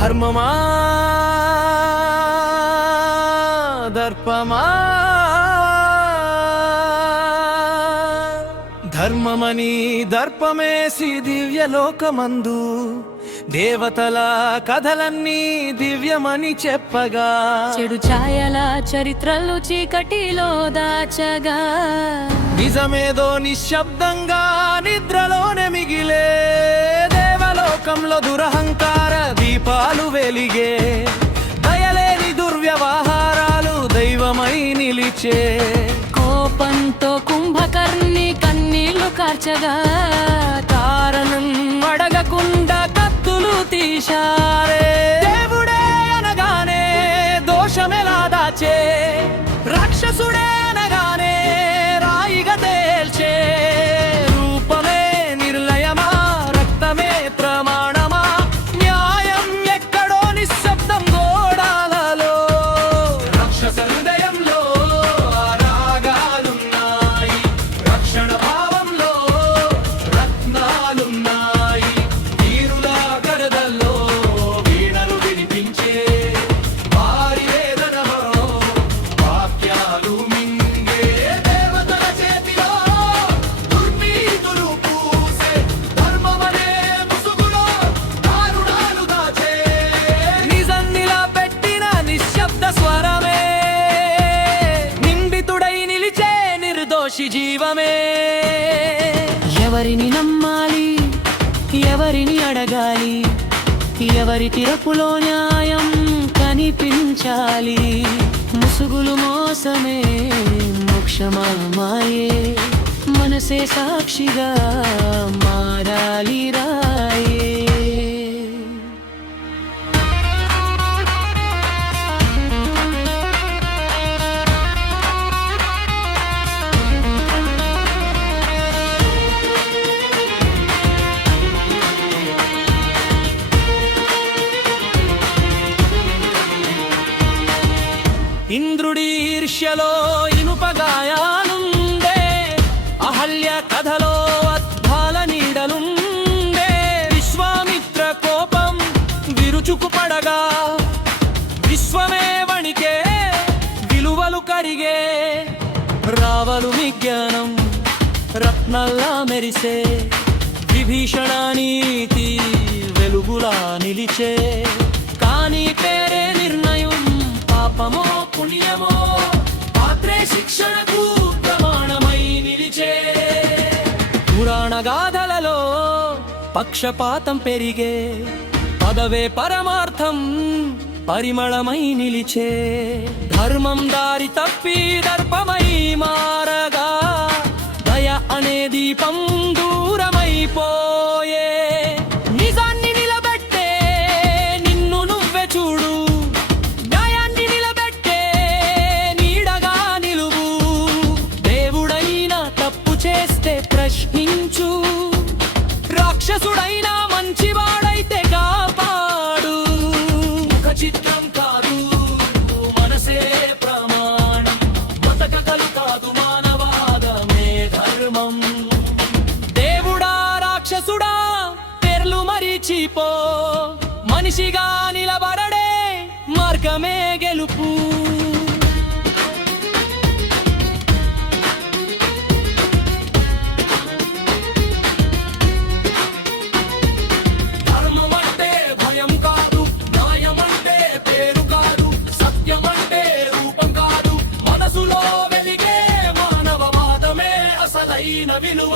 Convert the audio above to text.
ధర్మమా దర్పమా ధర్మమని దర్పమేసి దివ్యలోకమందు దేవతల కథలన్నీ దివ్యమని చెప్పగా చెడు ఛాయల చరిత్రలు చీకటిలో దాచగా నిజమేదో నిశ్శబ్దంగా నిద్రలోనే మిగిలే దేవలోకంలో దురహంకార దీపాలు వెలిగే దయలేని దుర్వ్యవహారాలు దైవమై నిలిచే కోపంతో కుంభకర్ణి కన్నీళ్లు కార్చగా కారణం అడగకుండా కత్తులు తీశారే దేవుడే అనగానే దోషమెలా దాచే రాక్షసుడే అనగానే రాయిగా తేల్చే రూపమే నిర్లయమా రక్తమే ప్రమాణమా న్యాయం ఎక్కడో నిశ్శబ్దం గోడాలలో రాక్షస హృదయంలో రాగాలున్నాయి రక్షణ భావంలో రత్నాలున్నాయి తీరుల గరదల్లో వీణలు వినిపించే వారి వేదనలో వాక్యాలు మింగే దేవతల చేతిలో దుర్నీతులు పూసే ధర్మమనే ముసుగులో దారుణాలు దాచే నిజం నిలబెట్టిన నిశ్శబ్ద స్వరమే నిందితుడై నిలిచే నిర్దోషి జీవమే ఎవరిని నమ్మాలి ఎవరిని అడగాలి ఎవరి తిరపులో న్యాయం కనిపించాలి ముసుగులు మోసమే మోక్షమా మాయే మనసే సాక్షిగా మారాలి రాయే ఇంద్రుడి ఈర్ష్యలో ఇనుపగాయాలుండే అహల్య కథలో అద్భాల నీడలుండే విశ్వామిత్ర కోపం విరుచుకుపడగా విశ్వమే వణికే విలువలు కరిగే రావలు విజ్ఞానం రత్నల్లా మెరిసే విభీషణ నీతి వెలుగులా నిలిచే కానీ పేరే నిర్ణయం పాపమో పుణ్యమో పాత్రే శిక్షణకు ప్రమాణమై నిలిచే పురాణ గాథలలో పక్షపాతం పెరిగే పదవే పరమార్థం పరిమళమై నిలిచే ధర్మం దారి తప్పి దర్పమై మారగా దయ అనే దీపం దూరమైపోయే నిజాన్ని నిలబెట్టే నిన్ను నువ్వే చూడు న్యాయాన్ని నిలబెట్టే నీడగా నిలువు దేవుడైనా తప్పు చేస్తే ప్రశ్నించు రాక్షసుడైనా మంచివాడైతే కాపాడు ముఖ చిత్రం కాదు మనసే ప్రమాణం బతకగలు కాదు మానవాదమే ధర్మం దేవుడా రాక్షసుడా పేర్లు మరిచిపో మనిషిగా నిలబడడే మార్గమే గెలుపు ధర్మమంటే భయం కాదు న్యాయమంటే పేరు కాదు సత్యమంటే రూపం కాదు మనసులో వెలిగే మానవవాదమే అసలైన విలువ